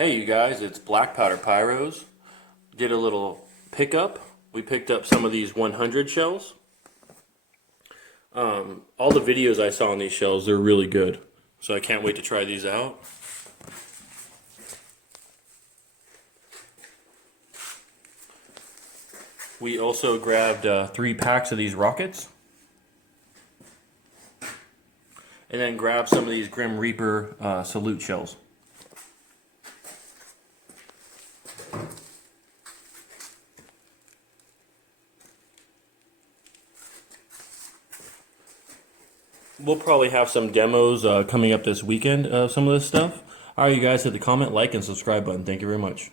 Hey you guys, it's Black Powder Pyros. Did a little pickup. We picked up some of these 100 shells. All the videos I saw on these shells, they're really good. So I can't wait to try these out. We also grabbed 3 packs of these rockets. And then grabbed some of these Grim Reaper salute shells. We'll probably have some demos coming up this weekend of some of this stuff. Alright, you guys, hit the comment, like, and subscribe button. Thank you very much.